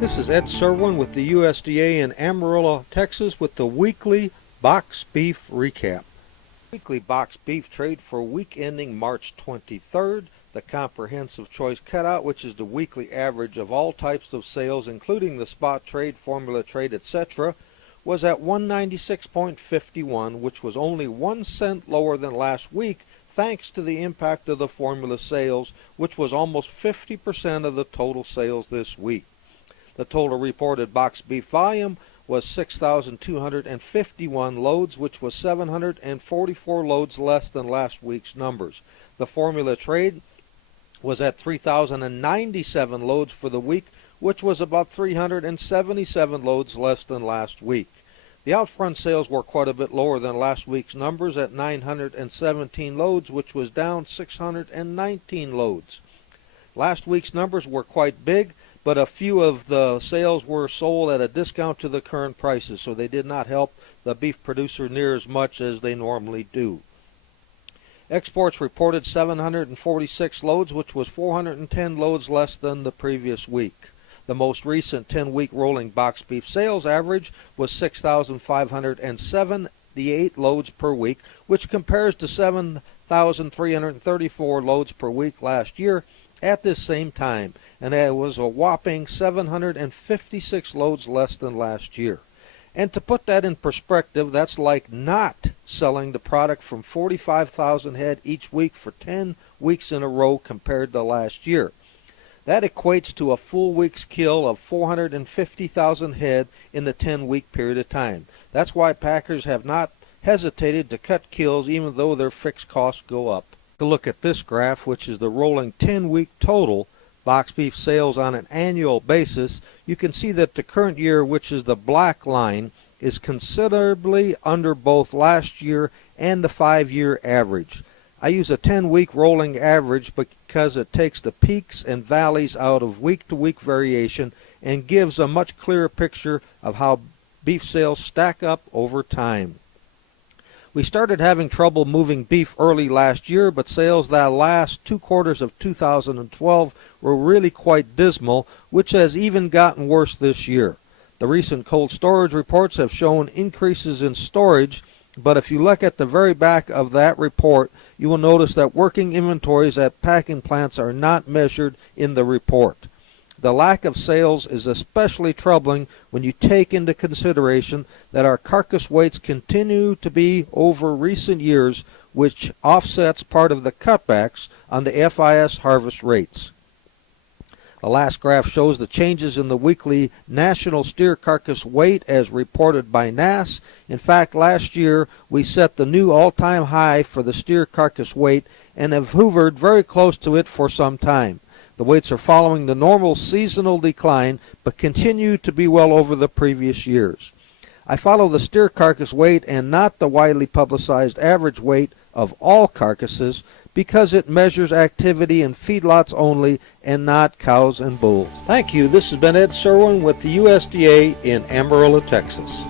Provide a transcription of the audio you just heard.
This is Ed Czerwien with the USDA in Amarillo, Texas with the weekly box beef recap. Weekly box beef trade for week ending March 23rd. The comprehensive choice cutout, which is the weekly average of all types of sales, including the spot trade, formula trade, etc., was at 196.51, which was only 1 cent lower than last week, thanks to the impact of the formula sales, which was almost 50% of the total sales this week. The total reported box beef volume was 6,251 loads, which was 744 loads less than last week's numbers. The formula trade was at 3,097 loads for the week, which was about 377 loads less than last week. The out-front sales were quite a bit lower than last week's numbers at 917 loads, which was down 619 loads. Last week's numbers were quite big, but a few of the sales were sold at a discount to the current prices, so they did not help the beef producer near as much as they normally do. Exports reported 746 loads, which was 410 loads less than the previous week. The most recent 10-week rolling box beef sales average was 6,578 loads per week, which compares to 7,334 loads per week last year at this same time, and it was a whopping 756 loads less than last year. And to put that in perspective, that's like not selling the product from 45,000 head each week for 10 weeks in a row compared to last year. That equates to a full week's kill of 450,000 head in the 10-week period of time. That's why packers have not hesitated to cut kills even though their fixed costs go up. To look at this graph, which is the rolling 10-week total box beef sales on an annual basis, you can see that the current year, which is the black line, is considerably under both last year and the 5-year average. I use a 10-week rolling average because it takes the peaks and valleys out of week-to-week variation and gives a much clearer picture of how beef sales stack up over time. We started having trouble moving beef early last year, but sales that last 2 quarters of 2012 were really quite dismal, which has even gotten worse this year. The recent cold storage reports have shown increases in storage, but if you look at the very back of that report, you will notice that working inventories at packing plants are not measured in the report. The lack of sales is especially troubling when you take into consideration that our carcass weights continue to be over recent years, which offsets part of the cutbacks on the FIS harvest rates. The last graph shows the changes in the weekly national steer carcass weight as reported by NASS. In fact, last year we set the new all-time high for the steer carcass weight and have hovered very close to it for some time. The weights are following the normal seasonal decline, but continue to be well over the previous years. I follow the steer carcass weight and not the widely publicized average weight of all carcasses because it measures activity in feedlots only and not cows and bulls. Thank you. This has been Ed Czerwien with the USDA in Amarillo, Texas.